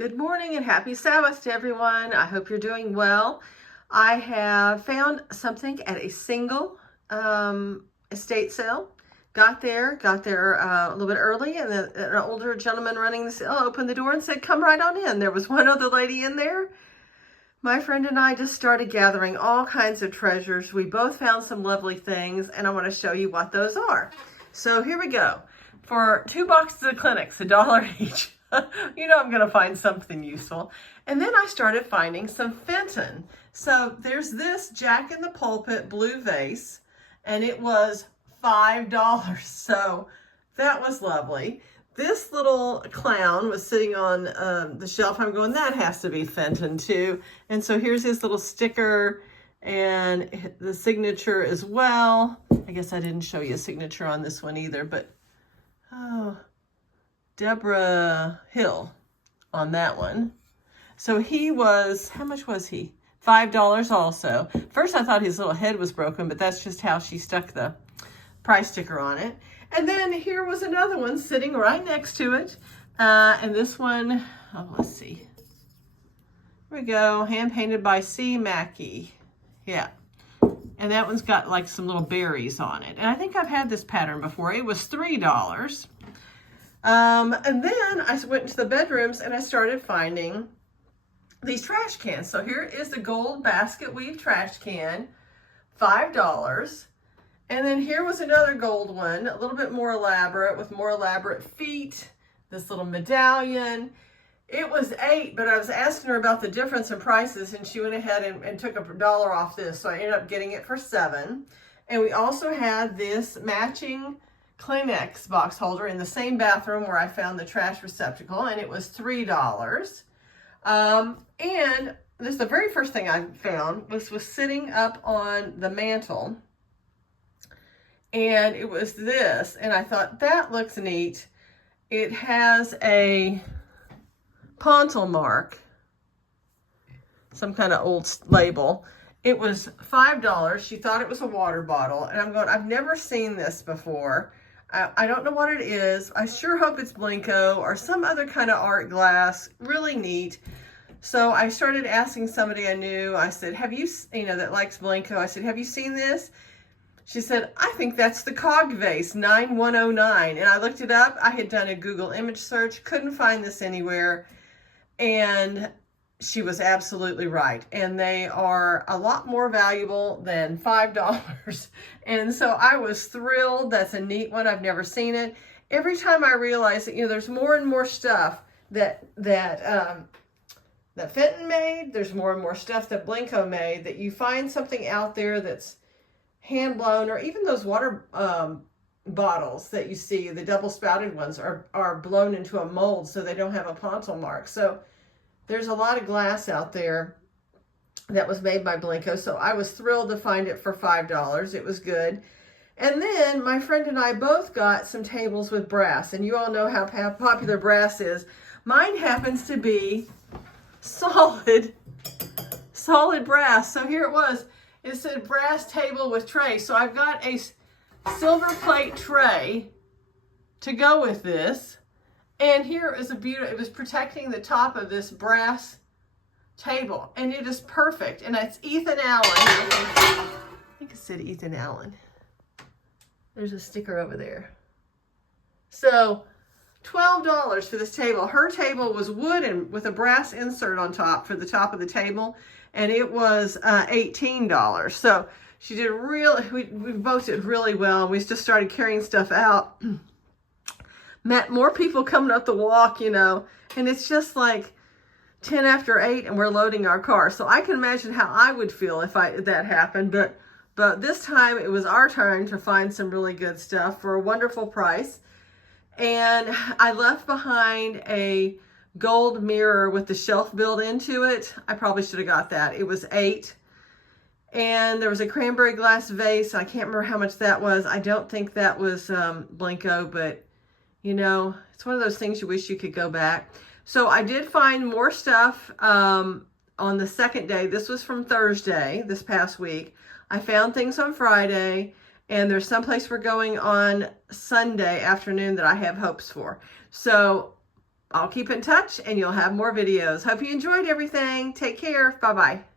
Good morning and happy Sabbath to everyone. I hope you're doing well. I have found something at a single estate sale. Got there a little bit early, and an older gentleman running the sale opened the door and said, "Come right on in." There was one other lady in there. My friend and I just started gathering all kinds of treasures. We both found some lovely things, and I want to show you what those are. So here we go. For 2 boxes of Clinics, $1 each. You know I'm going to find something useful. And then I started finding some Fenton. So there's this Jack in the Pulpit blue vase, and it was $5. So that was lovely. This little clown was sitting on the shelf. I'm going, that has to be Fenton too. And so here's his little sticker and the signature as well. I guess I didn't show you a signature on this one either, but oh, Deborah Hill on that one. So he was, how much was he? $5 also. First I thought his little head was broken, but that's just how she stuck the price sticker on it. And then here was another one sitting right next to it. And this one, oh, let's see. Here we go, hand painted by C. Mackey. Yeah. And that one's got like some little berries on it. And I think I've had this pattern before. It was $3. And then I went into the bedrooms and I started finding these trash cans. So here is the gold basket weave trash can, $5. And then here was another gold one, a little bit more elaborate with more elaborate feet, this little medallion. It was $8, but I was asking her about the difference in prices, and she went ahead and took $1 off this. So I ended up getting it for $7. And we also had this matching Kleenex box holder in the same bathroom where I found the trash receptacle, and it was $3. And this, the very first thing I found was sitting up on the mantle, and it was this, and I thought, that looks neat. It has a pontil mark, some kind of old label. It was $5. She thought it was a water bottle, and I'm going, I've never seen this before. I don't know what it is. I sure hope it's Blenko or some other kind of art glass. Really neat. So I started asking somebody I knew. I said, have you, that likes Blenko. I said, have you seen this? She said, I think that's the Cog Vase 9109. And I looked it up. I had done a Google image search, couldn't find this anywhere. And she was absolutely right. And they are a lot more valuable than $5. And so I was thrilled. That's a neat one. I've never seen it. Every time I realize that, there's more and more stuff that Fenton made, there's more and more stuff that Blenko made, that you find something out there that's hand blown, or even those water bottles that you see, the double spouted ones are blown into a mold so they don't have a pontil mark. So there's a lot of glass out there that was made by Blenko. So I was thrilled to find it for $5. It was good. And then my friend and I both got some tables with brass, and you all know how popular brass is. Mine happens to be solid brass. So here it was. It said brass table with tray. So I've got a silver plate tray to go with this. And here is a beautiful, it was protecting the top of this brass table. And it is perfect. And it's Ethan Allen. I think it said Ethan Allen. There's a sticker over there. So $12 for this table. Her table was wooden with a brass insert on top for the top of the table, and it was $18. So she did we both did really well. We just started carrying stuff out. Met more people coming up the walk, and it's just like 10 after 8 and we're loading our car. So I can imagine how I would feel if that happened, but this time it was our turn to find some really good stuff for a wonderful price. And I left behind a gold mirror with the shelf built into it. I probably should have got that. It was $8. And there was a cranberry glass vase. I can't remember how much that was. I don't think that was Blenko, but it's one of those things you wish you could go back. So I did find more stuff on the second day. This was from Thursday, this past week. I found things on Friday. And there's someplace we're going on Sunday afternoon that I have hopes for. So I'll keep in touch and you'll have more videos. Hope you enjoyed everything. Take care. Bye-bye.